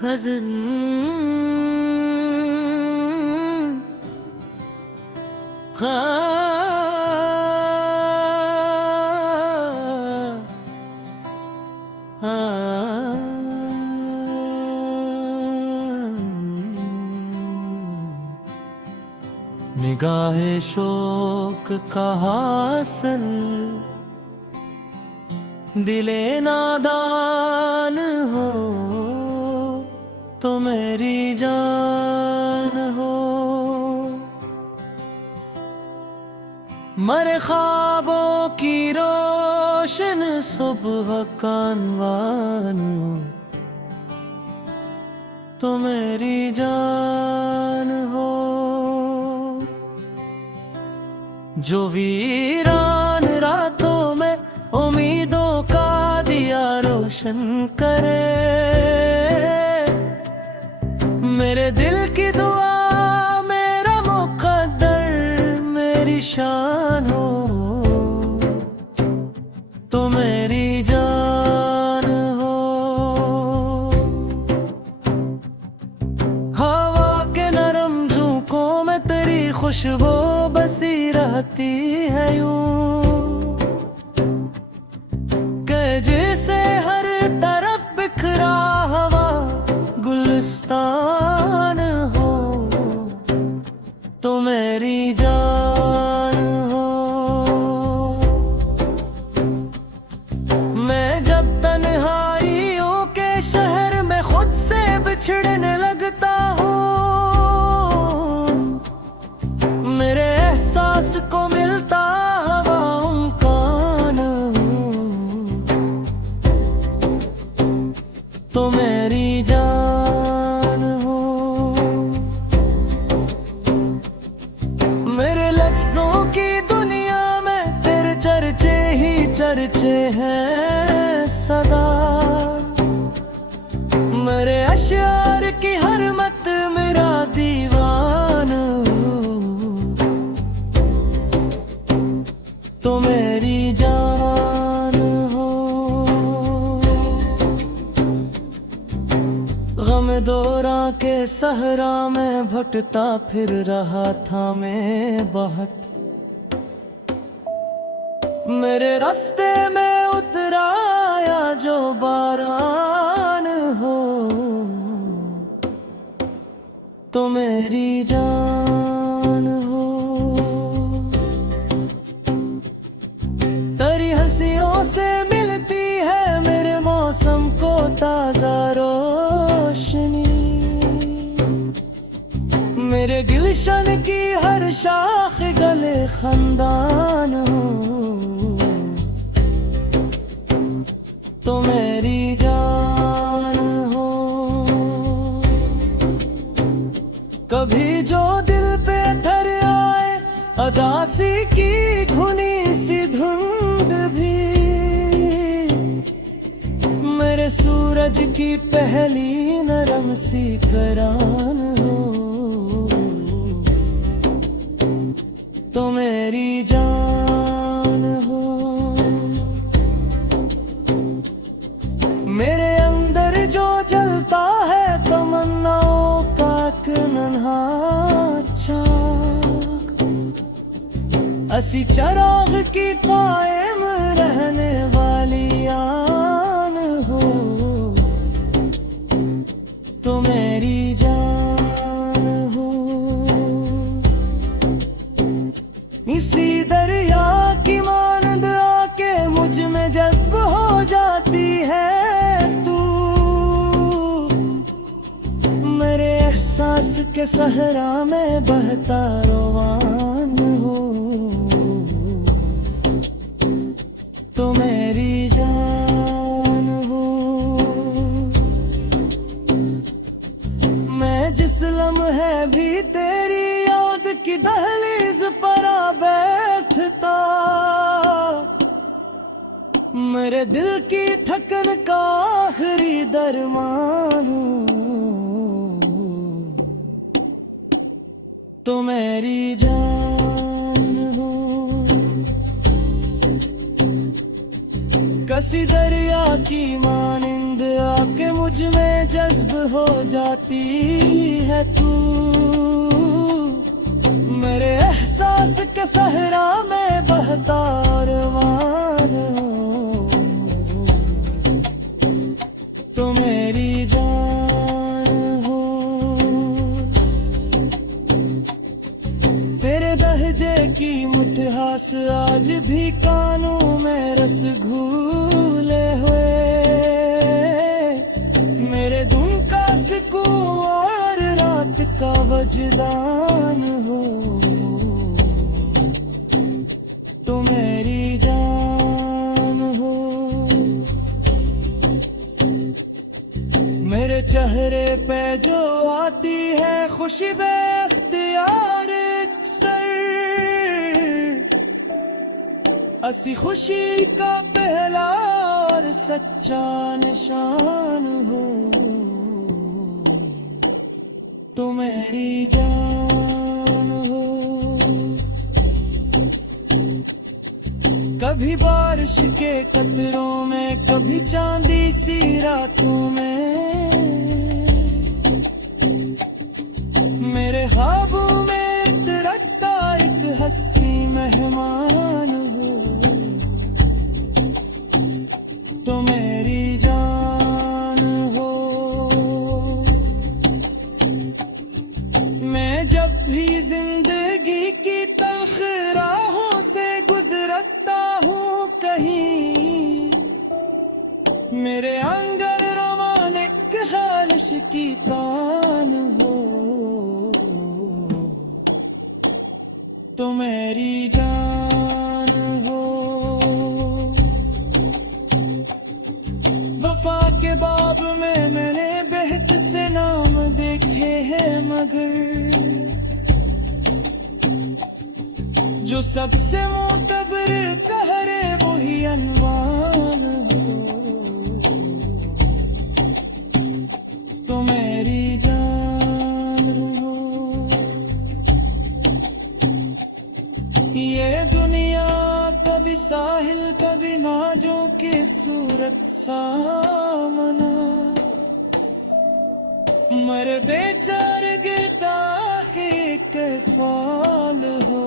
cousin. निगाहे शोक का हासिल दिले नादान हो तो मेरी जान हो। मरे ख्वाबों की रोशन सुबह कानवान हो तो मेरी जान हो। जो वीरान रातों में उम्मीदों का दिया रोशन करे, मेरे दिल की दुआ मेरा मुक़द्दर मेरी शान हो तो मेरी जान हो। हवा के नरम झोंकों में तेरी खुशबू बसी रहती है यूं कि जैसे हर तरफ बिखरा हवा गुलिस्तान हो तो मेरी जान हो। मैं जब तन्हाइयों के शहर में खुद से बिछड़ने लगता हूँ, मेरे एहसास को मिलता हवा उमकान तो मेरी जान हो। मेरे लफ्जों की दुनिया में तेरे चर्चे ही चर्चे हैं सदा। मेरे अशआर की हर मत मेरा दीवान तो मेरी जान हो। गम दौरा के सहरा में भटकता फिर रहा था मैं बहुत, मेरे रास्ते में उतराया जो बारान हो तो मेरी जान हो। तेरी हंसियों से मिलती है मेरे मौसम को ताजा रोशनी, मेरे गुलशन की हर शाख गले खंदान हो तो मेरी जान हो। कभी जो दिल पे थर आए अदासी की घुनी सी धुंध भी, मेरे सूरज की पहली नरम सी करान हो तो मेरी जान हो। मेरे अंदर जो जलता है तमन्नाओं का एक नन्हा चाक, असी चराग की कायम रहने वाली आन हो तो मेरी जान हो। इसी दरिया की मानंद आके मुझ में जज्ब हो जाती है तू, मेरे एहसास के सहरा में बहता रोवान हो तो मेरी जान हो। मैं जिस लम्हे भी तेरी याद की दहलीज पर आ बैठता, मेरे दिल की थकन का आखिरी दरमान तो मेरी जान हो। कसी दरिया की मानिंद नींद आके मुझ में जज्ब हो जाती है तू। मेरे एहसास के सहरा में बहता अरमान हो, तो मेरी जान हो। तेरे लहजे की मिठास आज भी कानों में रस घूले हुए। मेरे धुन का सुकून और रात का वजदान हो, तो मेरी जान हो। मेरे चेहरे पे जो आती है खुशी बेख्तियार अक्सर, असी खुशी का पहला और सच्चा निशान हो, तो मेरी जान हो। कभी बारिश के कतरों में, कभी चांदी सी रातों में, मेरे ख्वाबों में तड़कता एक हंसी मेहमान हो, तो मेरी जान हो। मैं जब भी जिंदगी की तल्ख राहों से गुजरता हूँ कहीं, मेरे अंदर रोमानिक हालिश की तान हो, तो मेरी जान हो। वफा के बाब में मैंने बेहद से नाम देखे हैं, मगर जो सबसे मोतबर कहरे वही अनवान हो, तो मेरी जान हो। ये दुनिया कभी साहिल कभी नाजों की सूरत सामना, मर बेचारे गिरदाखी के फाल हो,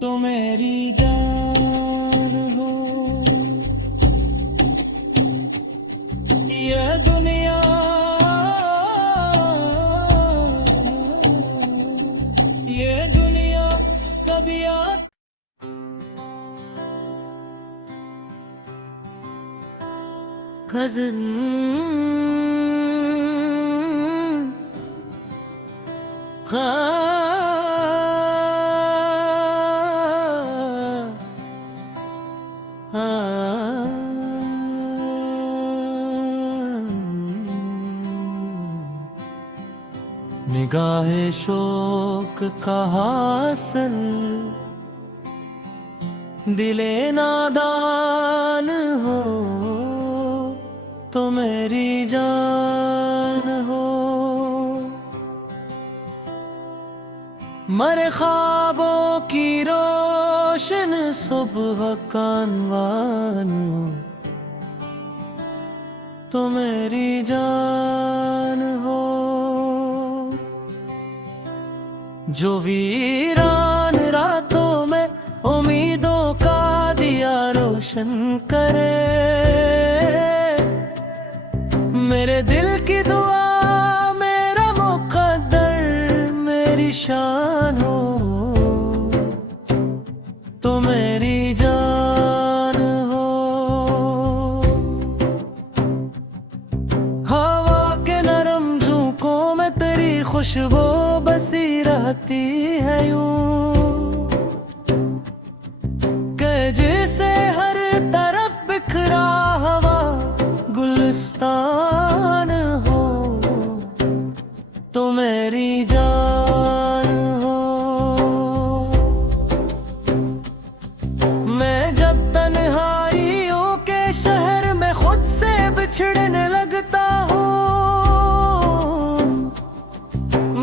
तो मेरी जान हो। ये दुनिया कभी cousin निगाहे शोक का हासिल, दिले नादान हो, तो मेरी जान हो। मरे ख्वाबों की रोशन सुबह कानवान हो, तो मेरी जान हो। जो वीरान रातों में उम्मीदों का दिया रोशन करे, मेरे दिल की दुआ मेरा मुकद्दर मेरी शान हो, तो मेरी जान हो। हवा के नरम झोंकों में तेरी खुशबू बसी रहती है यूं, कि जैसे हर तरफ बिखरा हवा गुलिस्तान हो, तो मेरी जान हो। मैं जब तन्हाइयों के शहर में खुद से बिछड़ने लगता हूँ,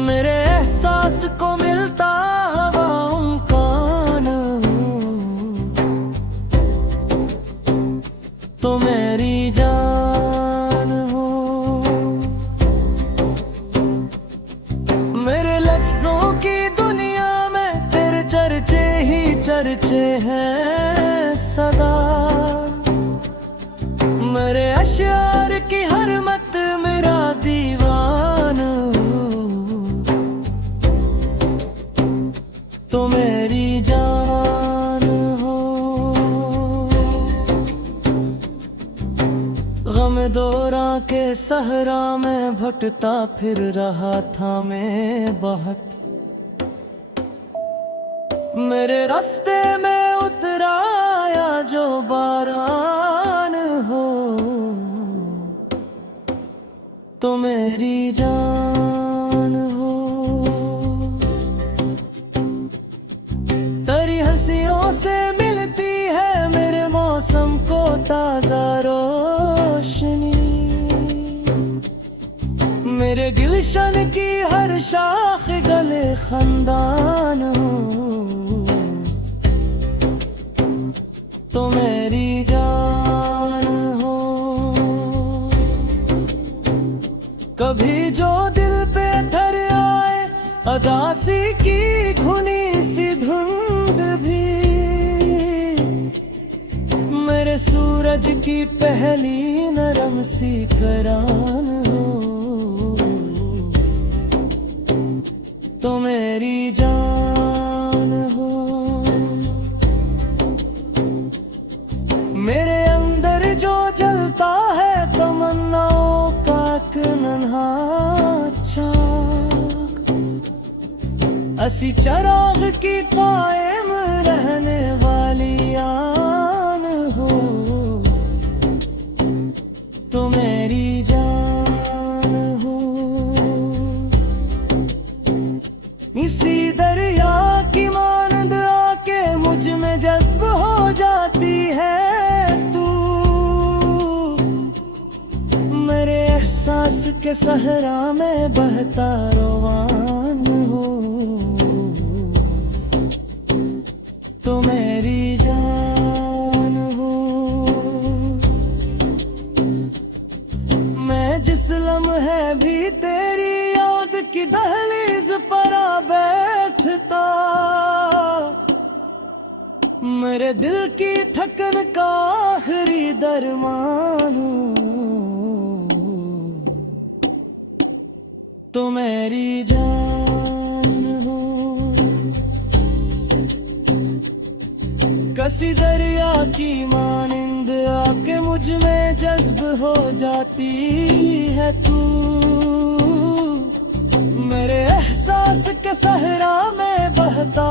मेरे एहसास को मिलता हवा उमकान, चर्चे हैं सदा। मेरे अशआर की हर मत मेरा दीवान तो मेरी जान हो। गम दौरा के सहरा में भटता फिर रहा था मैं बहुत। मेरे रास्ते में उतराया जो बारान हो तो मेरी जान हो। तेरी हंसियों से मिलती है मेरे मौसम को ताजा रोशनी। मेरे गुलशन की हर शाख गले खंदान हो तो मेरी जान हो। कभी जो दिल पे थर आए अदासी की घुनी सी धुंध भी मेरे सूरज की पहली नरम सी करान हो तो मेरी जान हो। मेरे अंदर जो जलता है तमन्नाओं का एक नन्हा चाक। असी चराग की कायम रहने वाली आन हो तो मेरी जान हो। इसी दरिया की मानंद आके मुझ में जज्ब हो जाती है तू। मेरे एहसास के सहरा में बहता रोवान हो तो मेरी जान हो। मैं जिस लम्हे भी तेरी याद की दहलीज पर आ बैठता मेरे दिल की थकन का आखिरी दरमान तो मेरी जान हो। कसी दरिया की मानिंद आके मुझ में जज्ब हो जाती है तू। मेरे एहसास के सहरा में बहता